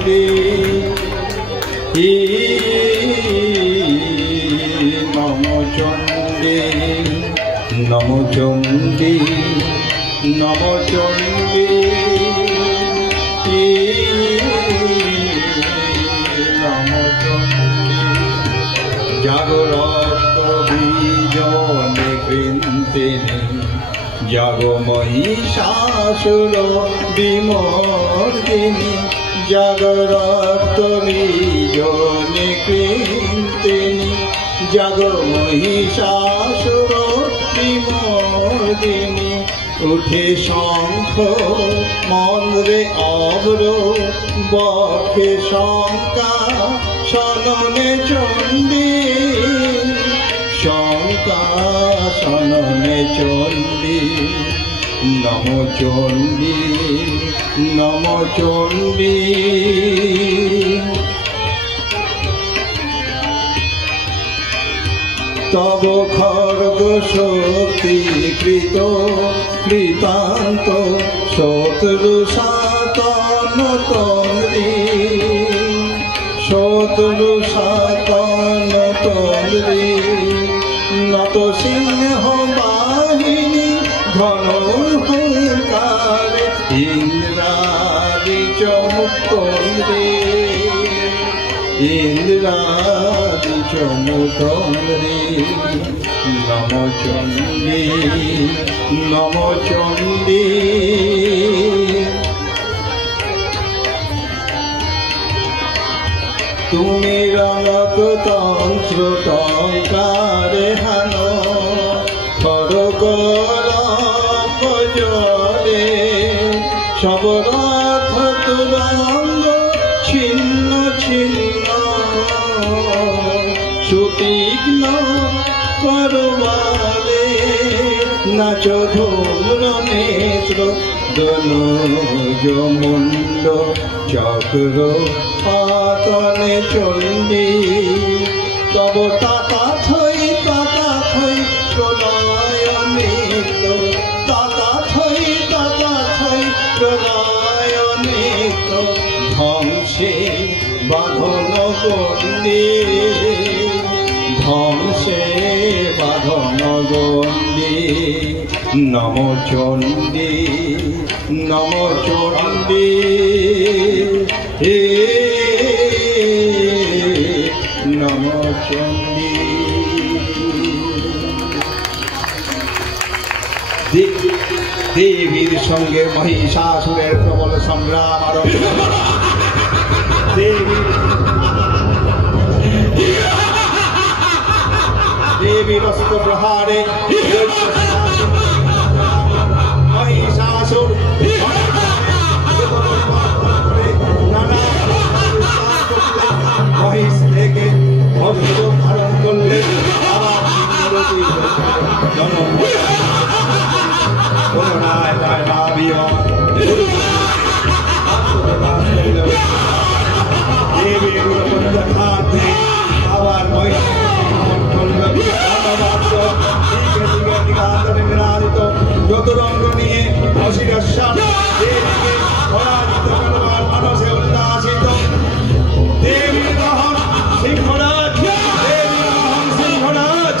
চণ্ডী নম চণ্ডী নম চণ্ডী নম চণ্ডী নম চণ্ডী জাগরত বীজনে কৃন্তিনি জাগো মহিষাসুর বিমর্দিনী জাগরত বীজনে কৃন্তিনি জাগো মহিষাসুর বিমর্দিনী উঠে শঙ্খ মন্দ্রে অব্র বক্ষে শঙ্কা শননে চণ্ডী শঙ্কা শননে চণ্ডী নম চণ্ডী নম চণ্ডী তব খড়গ শক্তি কৃত কৃতান্ত শত্রু সাতন তন্দ্রী শত্রু সাতন তন্দ্রী নত সিংহ বাহিনী ঘন হুঙ্কার ইন্দ্রাদি চমুতন্দ্রী ইন্দ্রাদি চমুতন্দ্রী নম চণ্ডী নম চণ্ডী তুমি রণক তন্ত্র টঙ্কারে হান খড়গ জলে সব রথ তুরঙ্গ ছিন্ন ছিন্ন সুতীক্ষ্ণ করবালে নাচ ধূম্র নেত্র দনুজ মুন্ড চক্র পাতনে চণ্ডী তব তাতা থই প্রলয় নিত্য তাতা থই প্রলয় নিত্য ধ্বংসে বাঁধন গণ্ডী ধ্বংসে বাঁধন গণ্ডী নম চণ্ডী নম চণ্ডী নম চণ্ডী দেবীর সঙ্গে মহিষাসুরের প্রবল সংগ্রাম আরম্ভ দেবীর অস্ত্র প্রহারে মহিষাসুর মহিষ থেকে ভদ্র ধারণ করলেন আবার যতরঙ্গ নিয়ে অশিরস্বান দেবীকে পরাজিত করবার মানসে উল্লাসিত দেবীর বাহন সিংহরাজ দেবীর বাহন সিংহরাজ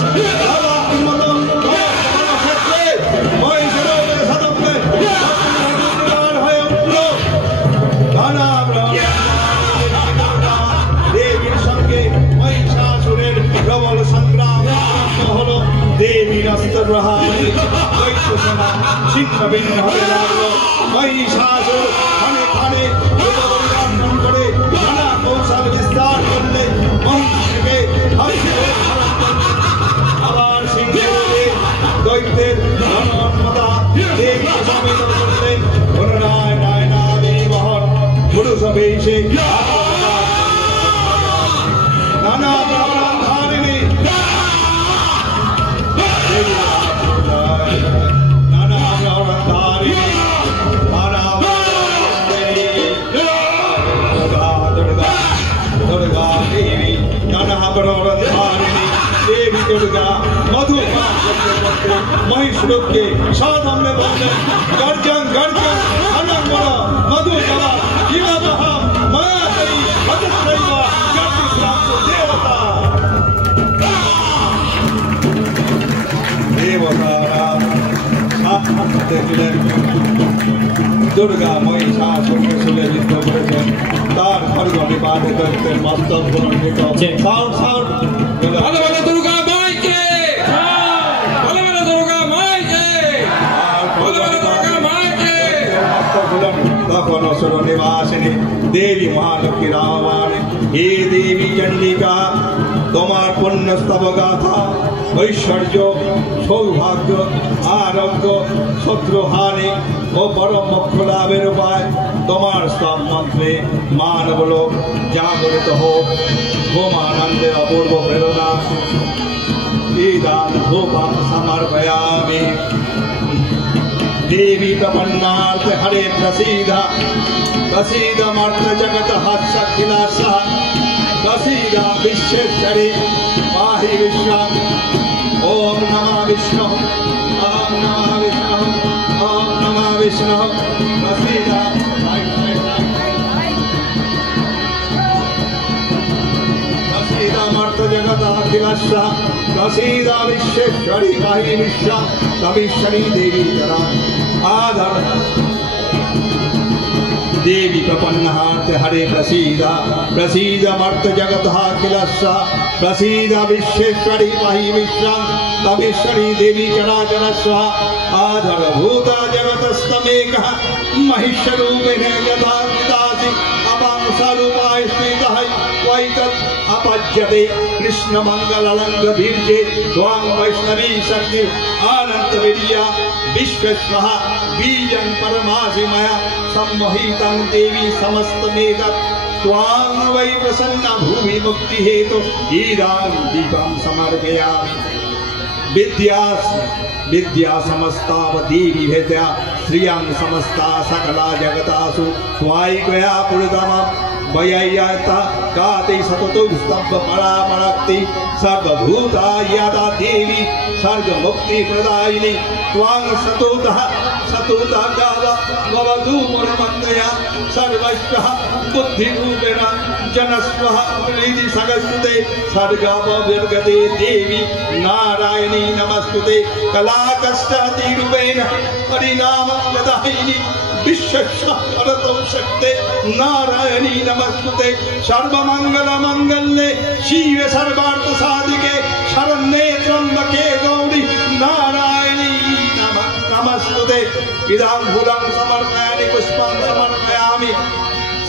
দেবীর সঙ্গে মহিষাসুরের প্রবল সংগ্রাম হলো দেবীর অস্ত্র প্রহারে দৈত্য সেনা ছিন্ন ভিন্ন হতে লাগলো মহিষাসুর ক্ষণে ক্ষণে পরিবর্তন করে নানা কৌশল বিস্তার করলে মহিষ থেকে আবার সিংহ দৈত্যের ধর্মতা দেবী সমেত করলেন করুণায় নায়না দেবী বহন পুরুষ বেশে নানা ধারিণী নানা ধারিণী दुर्गा देवी नाना धारिणी देवी दुर्गा मधु महिषरूप के साधन में बोले गर्जन गर्जन अनंग मधु जवा করেছিলেন দুর্গা মহিষাসুরকে শুলে যুদ্ধ করেছেন তার খড়গ নিপাত দৈত্যের মস্তক পুনর্জিত সাউন্ড সাউন্ড দুর্গা মাইকে দুর্গা মাইকে দুর্গা মাইকে তখন অসুর নিবাসিনী দেবী মহালক্ষ্মী রামায়ণ হে দেবী চণ্ডিকা তোমার পুণ্যস্তব গাথা ঐশ্বর্য সৌভাগ্য আরোগ্য শত্রুহানি ও পরম মোক্ষ লাভের উপায় তোমার স্তব মন্ত্রে মানবলোক জাগরিত হোক হোমানন্দের অপূর্ব প্রেরণা ইদান ধূপম সমর্পয়ামি देवी प्रपन्नार्थ हरे प्रसीद प्रसीद मर्त जगत हर्ष खिलास प्रसीद विश्वेश्वरी पाहि विश्वम ओम नमः विष्णु ओम नमः विष्णु ओम नमः विष्णु प्रसीद प्रसीद मर्त जगत खिलास प्रसीद विश्वेश्वरी पाहि विश्वम तमीश्वरी देवी जरा आधर देवी प्रपन्नार्थ हरे प्रसीद प्रसीद मर्त जगत अखिलस्स प्रसीद विश्वेश्वरी पाहि विश्वं तमीश्वरी देवी चराचरस्व आधर भूता जगतस्तमेकः महिष्यरूपेण यथा विदासि अपांसरूपाय स्थितः वैतत् अपज्यते कृष्ण मंगल अलंग बीर्जे त्वां वैष्णवी शक्ति आनंद वीर्या विश्वस्वः बीजं परमासि मया सम्मोहितं देवी समस्त मेघ त्वां वै प्रसन्न भूमि मुक्ति हेतु ईरां दीपं समर्पयामि विद्या समस्ताव देवी भेद्या श्रियं समस्ता सकला जगतासु त्वायिकया पुरुतमं वययता गाते सततो स्तंभ परामरक्ति सर्वभूता यदा देवी सर्ग मुक्ति प्रदायिनी त्वां सतोतः गाव गवधू मुर्मन्दया सर्वस्वः बुद्धिरूपेण जनस्वः हृदि सगस्तुते सर्गाव विर्गते देवी नारायणी नमस्तुते कलाकष्टातिरूपेण परिणाम प्रदायिनी विश्वरतो शक्ते नारायणी नमस्तुते सर्वमंगल मंगल्ये शिवे सर्वार्थ साधिके शरण्ये त्र्यंबके गौरी नारायणी नमस्तुते इदं फूलं समर्पयामि पुष्पं समर्पयामि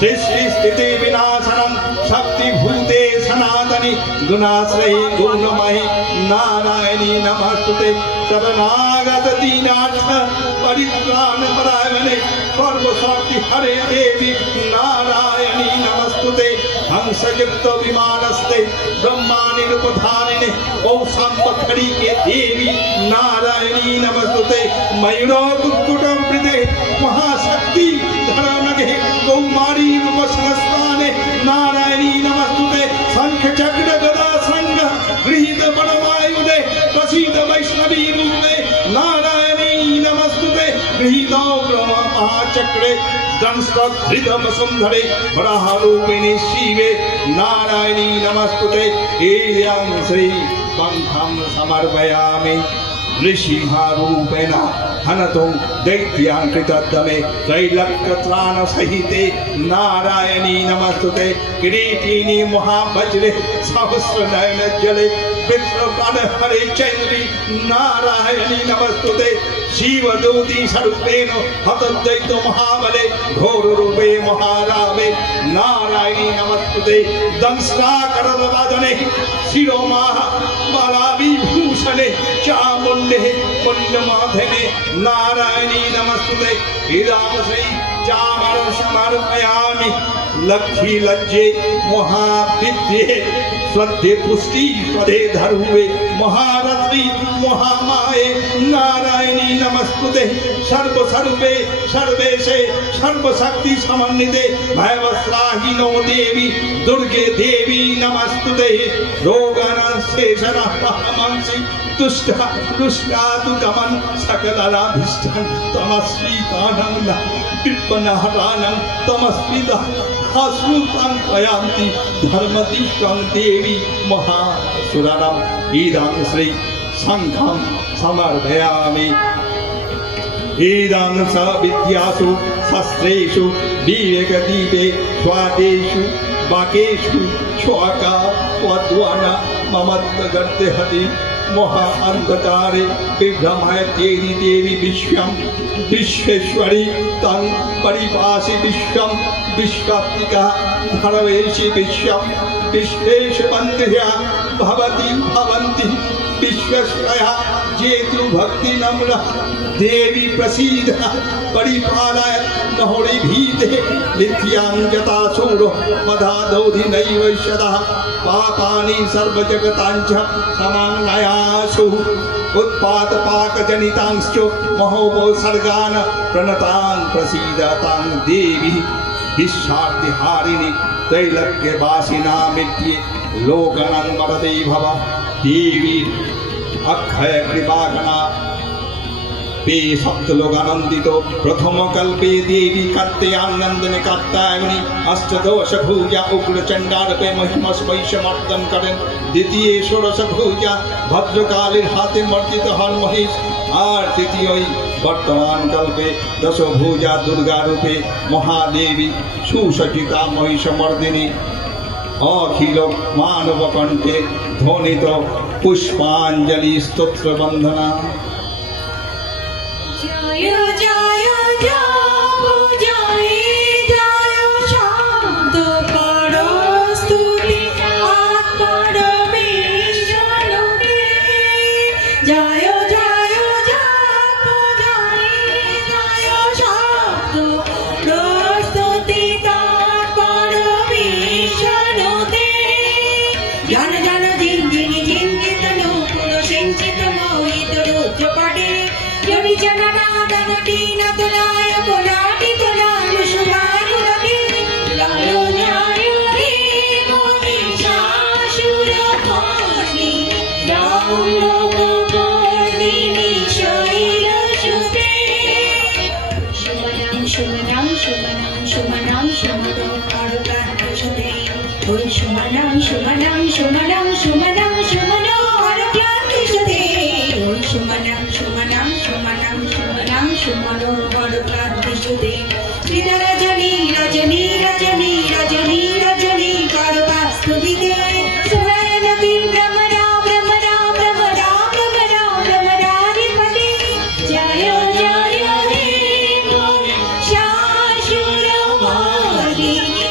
सृष्टि स्थिति विनाशनं शक्ति भूते सनातनी गुणाश्रयी गुणमयी नारायणी नमस्तुते शरणागत दीनार्थ परित्राण परायणे सर्वशक्ति हरे देवी नारायणी नमस्तुते हंसयुक्त विमानस्ते ब्रह्माणि रूपधारिणे ओ संपत्ति के देवी नारायणी नमस्तुते मयूरो कुक्कुटं प्रीते महाशक्ति धरणगे कौमारी रूपसहस्राने नारायणी नमस्तुते शंख चक्र गदा संग गृहीत बड़वायुदे प्रसीद वैष्णवी रूपे नारायणी नमस्तुते गृहीत ब्रह्म महाचक्रे दंष्टधृतम सुंदरे वराहरूपिणी शिवे नारायणी नमस्तुते एयं श्री कंठं समर्पयामि नृसिंहरूपेण हनतो दैत्यान् कृतदमे त्रैलोक्यत्राण सहिते नारायणी नमस्तुते किरीटिनी महावज्रे सहस्रनयन जले विप्रपाद हरे चैन्द्री नारायणी नमस्तुते शिवदूती स्वरूपेण हतद्वैत महाबले घोर रूपे महारावे नारायणी नमस्तुते दंष्ट्राकरवादने शिरोमा बालाविभूषणे चामुण्डे पुण्यमाधने नारायणी नमस्तुते इदं श्री चामर समर्पयामि लक्ष्मी लज्जे महाविद्ये श्रद्धे पुष्टि पदे धरुवे महारथी महामाये नारायणी नमस्तुते सर्वस्वरूपे सर्वेशे सर्वशक्ति समन्विते भयवस्त्राहिनो देवी दुर्गे देवी नमस्तुते रोगानाशेषनमंसि तुष्टा तुष्टातु गमन सकलाभिष्टं तमस्वी कानं कृपणहरानं तमस्वी अश्रुतं प्रयान्ति धर्मदिष्टं देवी महासुरनम् इदं श्री शंखं समर्पयामि वेदां स विद्यासु शस्त्रेषु विवेकदीपे स्वादेषु वाकेषु श्वाका वद्वान ममत्तगर्दहति मोहा अंधकारे विभ्रमयत्येति देवी विश्वं विश्वेश्वरी तं परिभाषि विश्वं विश्वात्मिका धरवेशि विश्वं विश्वेश बन्ध्या भवति भवन्ति विश्वस्वया जेतु भक्ति नम्र देवी प्रसीद परिपालय नहोरि भीते नित्यांजतासुरो मधादौधि नैव सदा पापानि सर्वजगतांच समान्नयासु उत्पात पाक जनितांश्च महोपसर्गान् प्रणतां प्रसीदतां देवी विश्वार्तिहारिणि त्रैलोक्यवासिनामित्ये लोकनं वरदे भव देवी अक्षय कृपागणा पे सप्तलोक आनंदितो प्रथम कल्पे देवी कात्यायनंदन कात्यायनी अष्टदश भुजा उग्र चंडारूपे महिमस्मैषमर्दन करें द्वितीय षोडश भुजा भद्रकालीर हाथे मर्दित हर महेश और तृतीय वर्तमान कल्पे दश भुजा दुर्गा रूपे महादेवी सुसज्जिता महिषमर्दिनी अखिल मानव कंठे ध्वनित पुष्पांजलि स्तोत्र वंदना जय जय जय जय शांत करो स्तुति आत्मरमेश्वरुके जय जय जय शांत प्रस्तुति आत्मरमेश्वरुके जन जन जिंजित नूपुर सिंचित मोहित रुद्रपटे यमि जनना दनटीन तुलाय कोलाटी तुलालु शुभानुरगे लालो न्यायो रे मोहिषासुर पाणि राम लोक पाणिनि शैलसुते शुभनाम शुभनाम शुभनाम शुभनाम शुभनाम अरुकान्तुषते ओय शुभनाम शुभनाम शुभनाम शुभनाम शुभनाम अरुकान्तुषते ओय शुभनाम शुभनाम शुभनाम शुभनाम शुभनाम अरुकान्तुषते श्रीरजनी रजनी रजनी रजनी रजनी करवास्तुभिते सुवर्णति भ्रमरा भ्रमरा भ्रमरा भ्रमरा भ्रमराधिपते जय जय हे महिषासुरमर्दिनि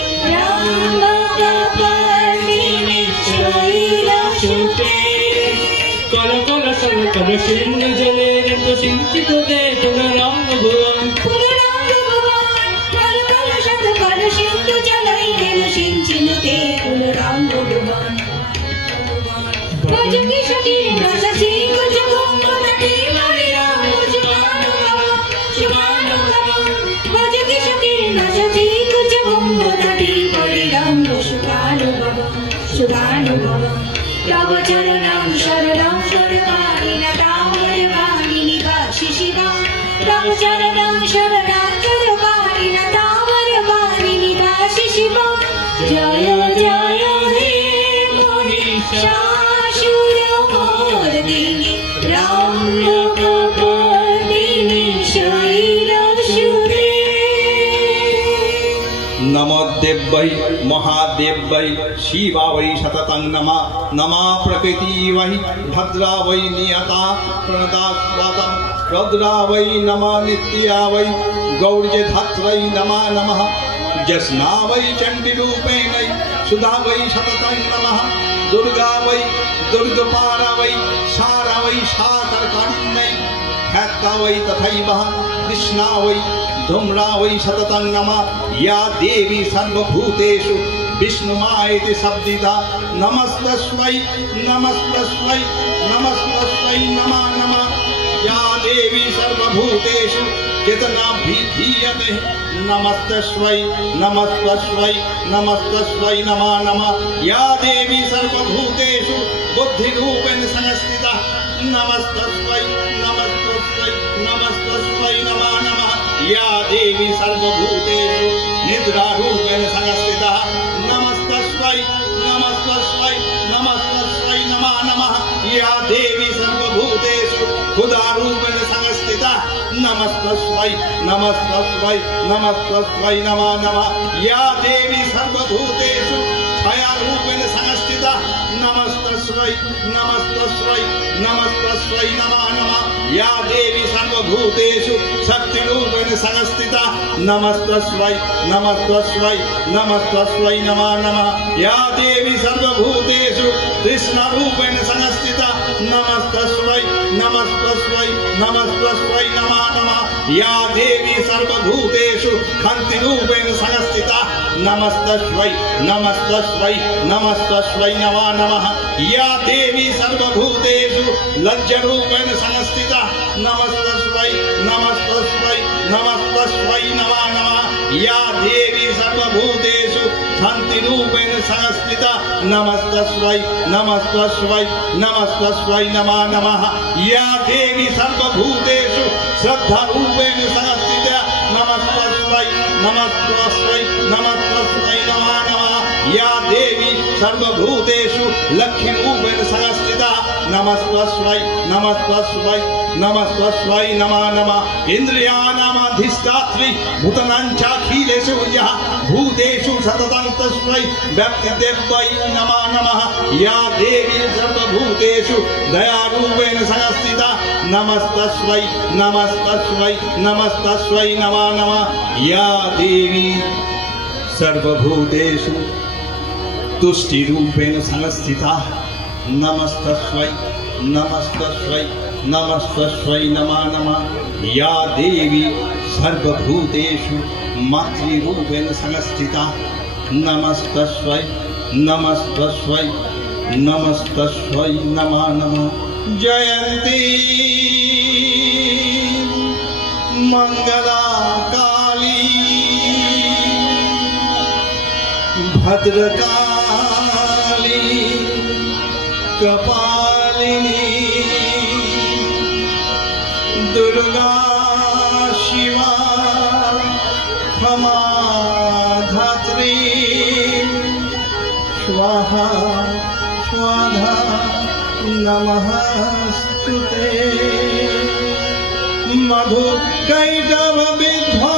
रामकपर्दिनि शैलसुते कल कल सल कल सिंधु जले ऋतु सिंचित दे पुनरांग भुवन पुनरांग भुवन कल कल शत कल सिंधु जलै ऋतु सिंचिनुते पुनरांग भुवन भजकी शकी रससी कुज कुंभतटी मणिराम शुभानुभव भजकी शकी रससी कुज कुंभतटी मणिराम शुभानुभव शुभानुभव तव चरणं शरणं शरणानि नतामरे वाणि निवासि शिवा तव चरणं शरणं शरणानि नतामरे वाणि निवासि शिवा जय जय हे महिषासुरमर्दिनि रामलोकपर्दिनि शैलसुते नमोदेव्यै महादेव्यै शिवा वै सततं नमः नमा प्रकृति वै भद्रा वै नियता प्रणता स्वातं रुद्रा वै नमः नित्या वै गौर्य धात्रै नमः नमः जस्ना वै चण्डीरूपेण सुधा वै सततं नमः दुर्गा वै दुर्गपारा वै सारा वै साकरकारिण्यै ख्याता वै तथैव कृष्णा वै धूम्रा वै सततं नमः या देवी सर्वभूतेषु विष्णुमायेति शब्दिता नमस्तस्मै नमस्तस्मै नमस्तस्मै नमः नमः या देवी सर्वभूतेषु चेतनाभिधीयते नमस्तस्मै नमस्तस्मै नमस्तस्मै नमः नमः या देवी सर्वभूतेषु बुद्धिरूपेण संस्थिता नमस्तस्मै नमस्तस्मै नमस्तस्मै नमः नमः या देवी सर्वभूतेषु निद्रारूपेण संस्थिता नमस्तस्मै नमस्तस्मै नमस्तस्मै तस्मै नमः नमः या देवी सर्वभूतेषु खुदारूपेण संस्थिता नमस्तस्मै नमस्तस्मै नमस्तस्मै नमः नमः या देवी सर्वभूतेषु छायारूपेण संस्थिता नमस्तस्मै नमस्तस्मै नमस्तस्मै नमः नमः या देवी सर्वभूतेषु शक्तिरूपेण संस्थिता नमस्तस्मै नमस्तस्मै नमस्तस्मै नमः नमः या देवी सर्वभूतेषु कृष्णरूपेण संस्थिता नमस्तस्मै नमस्तस्मै नमस्तस्मै नमः नमः या देवी सर्वभूतेषु कान्तिरूपेण संस्थिता नमस्तस्मै नमस्तस्मै नमस्तस्मै नमः नमः या देवी सर्वभूतेषु लज्जरूपेण संस्थिता नमस्तस्मै नमस्तस्मै नमस्तस्मै नमः नमः या देवी सर्वभूतेषु शान्तिरूपेण संस्थिता नमस्तस्मै नमस्तस्मै नमस्तस्मै नमः नमः या देवी सर्वभूतेषु श्रद्धारूपेण संस्थिता नमस्तस्मै नमस्तस्मै नमस्तस्मै नमः नमः या देवी सर्वभूतेषु लक्ष्मीरूपेण संस्थिता नमस्तस्मै नमस्तस्मै नमस्तस्मै नमः नमः इन्द्रियाणामधिष्ठात्री भूतानाञ्चाखिलेषु यः भूतेषु सततं तस्मै व्यक्तिदेवै नमः नमः या देवी सर्वभूतेषु दयारूपेण संस्थिता नमस्तस्मै नमस्तस्मै नमस्तस्मै नमः नमः या देवी सर्वभूतेषु तुष्टिरूपेण संस्थिता नमस्तस्मै नमस्तस्मै नमस्तस्मै नमः नमः या देवी सर्वभूतेषु मातृरूपेण संस्थिता नमस्तस्मै नमस्तस्मै नमस्तस्मै नमः नमः जयन्ती मंगला काली भद्रकाली कपालिनी दुर्गा शिवा क्षमा धात्री स्वाहा स्वाधा नमस्ते मधु कैटभ विध्वंसी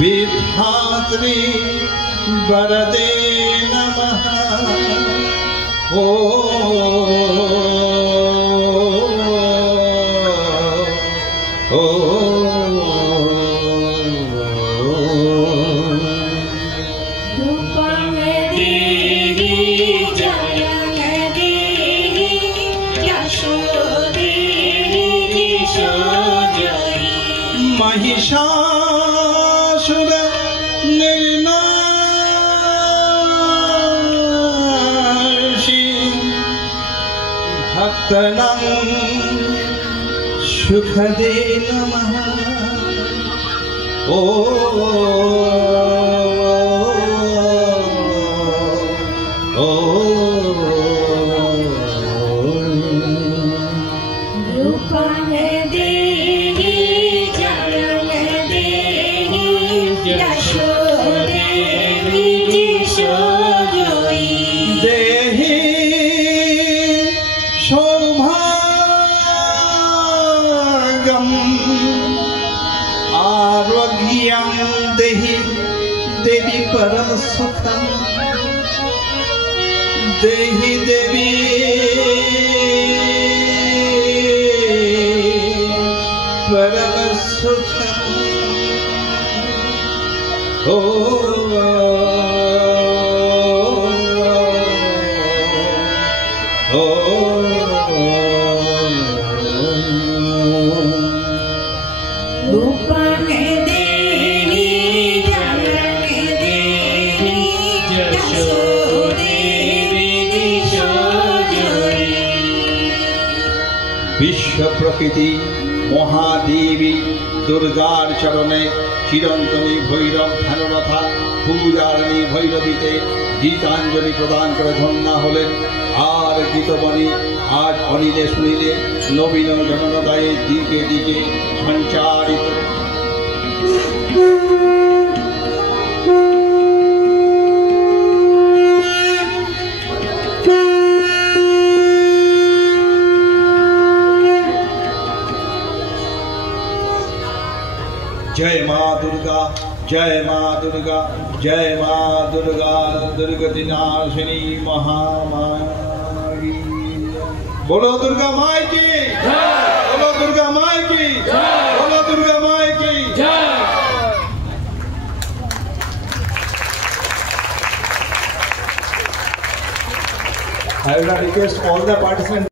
विधात्री वरदे नमः ओ महिषासुर निर्नाशी भक्तनां सुखदे नमः ओ देहि देवी परम सुखम देहि देवी परम सुखम ओ विश्व प्रकृति महादेवी दुर्गार चरणे चिरंतनी भैरव ध्यानरथा पूजारिणी भैरवीते गीतांजलि प्रदान करे धन्य हलेन आर गीतबणी आज अनिले सुनिले नवीन जननदाये दिके दिके संचारित जय माँ दुर्गा, जय माँ दुर्गा, जय माँ दुर्गा, दुर्गति नाशिनी महामारी। बोलो दुर्गा माई की, बोलो दुर्गा माई की, बोलो दुर्गा माई की। I would request all the participants